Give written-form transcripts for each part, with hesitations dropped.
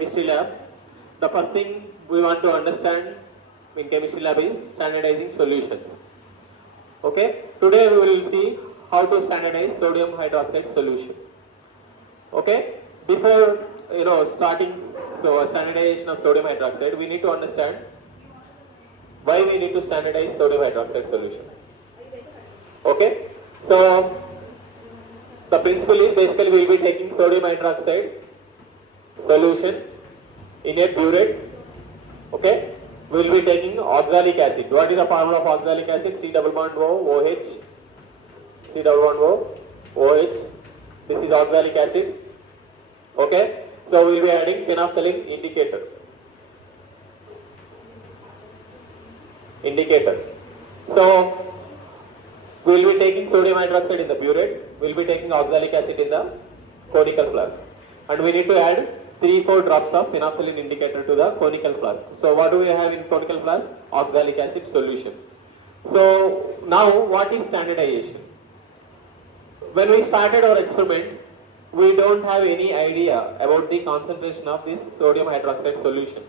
chemistry lab. The first thing we want to understand in chemistry lab is standardizing solutions. Okay, today we will see how to standardize sodium hydroxide solution. Okay, before starting standardization of sodium hydroxide, we need to understand why we need to standardize sodium hydroxide solution. Okay, so the principle is basically we will be taking sodium hydroxide solution in a burette. Okay, we will be taking oxalic acid. What is the formula of oxalic acid? C double bond O OH. C double bond O OH. This is oxalic acid. Okay, so we will be adding phenolphthalein indicator. So we will be taking sodium hydroxide in the burette. We will be taking oxalic acid in the conical flask, and we need to add 3-4 drops of phenolphthalein indicator to the conical flask. So what do we have in conical flask? Oxalic acid solution. So now what is standardization? When we started our experiment, we don't have any idea about the concentration of this sodium hydroxide solution.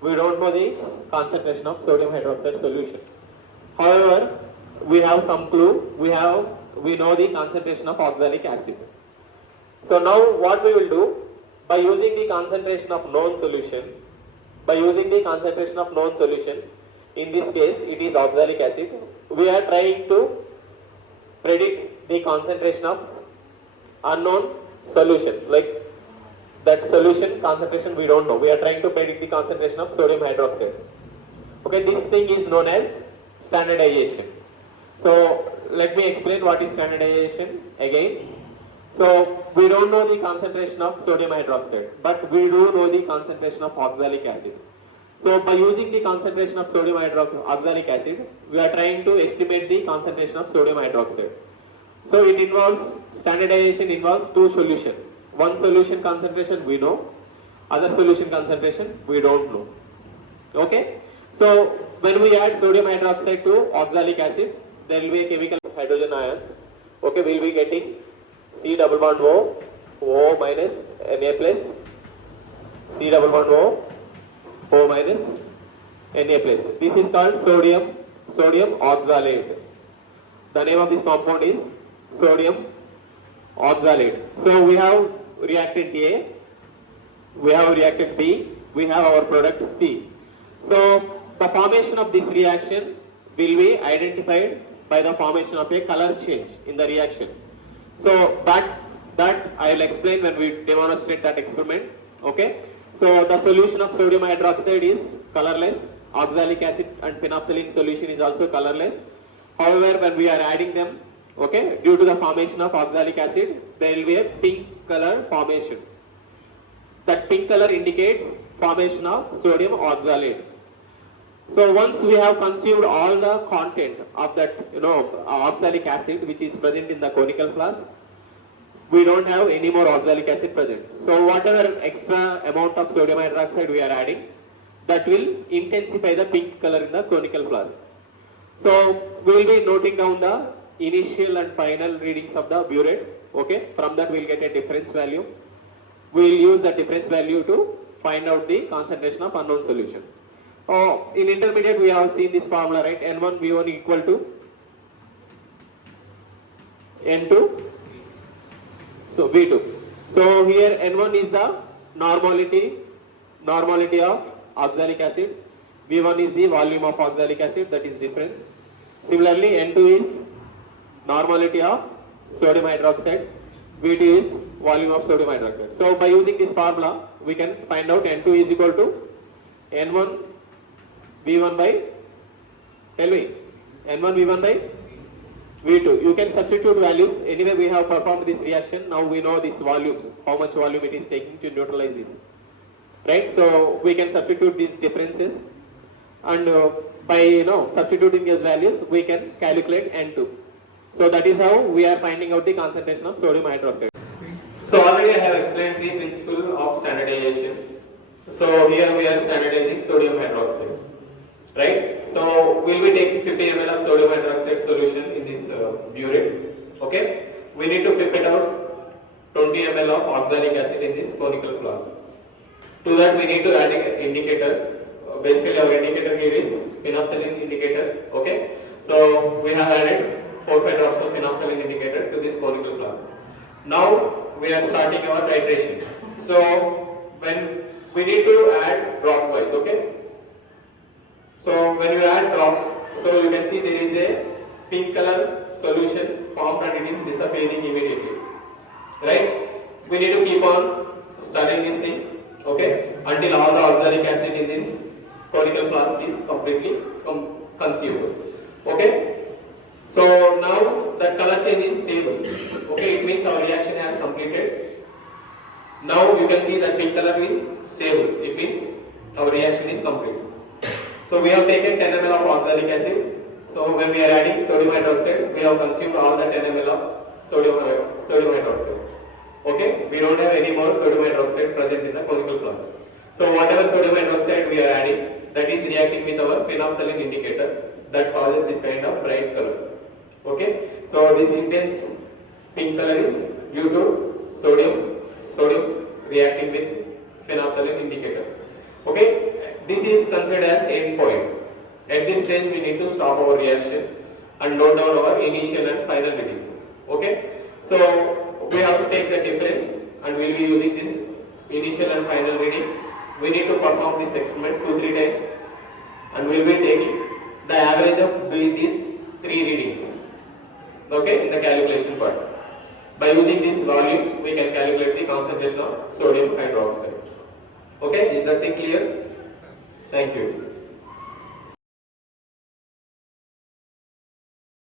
We don't know the concentration of sodium hydroxide solution. However, we have some clue. We know the concentration of oxalic acid. So now what we will do, by using the concentration of known solution, in this case it is oxalic acid, we are trying to predict the concentration of unknown solution, like that solution concentration we don't know. We are trying to predict the concentration of sodium hydroxide. Okay, this thing is known as standardization. So let me explain what is standardization again. So we don't know the concentration of sodium hydroxide, but we do know the concentration of oxalic acid. So by using the concentration of sodium oxalic acid, we are trying to estimate the concentration of sodium hydroxide. So it involves, standardization involves two solutions. One solution concentration we know, other solution concentration we don't know. Okay, so when we add sodium hydroxide to oxalic acid, there will be a chemical hydrogen ions. Okay, we will be getting C double bond O, O minus Na plus, C double bond O, O minus Na plus. This is called sodium oxalate. The name of this compound is sodium oxalate. So we have reactant A, we have reactant B, we have our product C. So the formation of this reaction will be identified by the formation of a color change in the reaction. So that I will explain when we demonstrate that experiment. Okay. So the solution of sodium hydroxide is colorless. Oxalic acid and phenolphthalein solution is also colorless. However, when we are adding them, okay, due to the formation of oxalic acid, there will be a pink color formation. That pink color indicates formation of sodium oxalate. So once we have consumed all the content of that oxalic acid which is present in the conical flask, we don't have any more oxalic acid present. So whatever extra amount of sodium hydroxide we are adding, that will intensify the pink color in the conical flask. So we will be noting down the initial and final readings of the burette. Okay, from that we will get a difference value. We will use the difference value to find out the concentration of unknown solution. In intermediate we have seen this formula, right? N1 V1 equal to N2 so V2. So here N1 is the normality of oxalic acid, V1 is the volume of oxalic acid, that is difference. Similarly N2 is normality of sodium hydroxide, V2 is volume of sodium hydroxide. So by using this formula we can find out N2 is equal to N1 V1 by, tell me, N1 V1 by V2. You can substitute values. Anyway, we have performed this reaction. Now we know these volumes, how much volume it is taking to neutralize this. Right? So we can substitute these differences, and by substituting these values, we can calculate N2. So that is how we are finding out the concentration of sodium hydroxide. So already I have explained the principle of standardization. So here we are standardizing sodium hydroxide. Right? So we'll be taking 50 ml of sodium hydroxide solution in this burette. Okay? We need to pipette out 20 ml of oxalic acid in this conical flask. To that we need to add an indicator. Basically our indicator here is phenolphthalein indicator. Okay. So we have added 4-5 drops of phenolphthalein indicator to this conical flask. Now we are starting our titration. So when we need to add drop wise, okay? So when you add drops, so you can see there is a pink color solution formed and it is disappearing immediately. Right? We need to keep on stirring this thing, okay? Until all the oxalic acid in this conical flask is completely consumed. Okay? So now that color change is stable. Okay, it means our reaction has completed. Now you can see that pink color is stable. It means our reaction is complete. So we have taken 10 ml of oxalic acid. So when we are adding sodium hydroxide, we have consumed all the 10 ml of sodium hydroxide. Okay, we don't have any more sodium hydroxide present in the conical flask. So whatever sodium hydroxide we are adding, that is reacting with our phenolphthalein indicator that causes this kind of bright color. Okay, so this intense pink color is due to sodium reacting with phenolphthalein indicator. Okay, this is considered as end point. At this stage we need to stop our reaction and note down our initial and final readings. Okay, so we have to take the difference and we will be using this initial and final reading. We need to perform this experiment 2-3 times and we will be taking the average of these 3 readings. Okay, in the calculation part. By using these volumes, we can calculate the concentration of sodium hydroxide. Okay, is that thing clear? Thank you.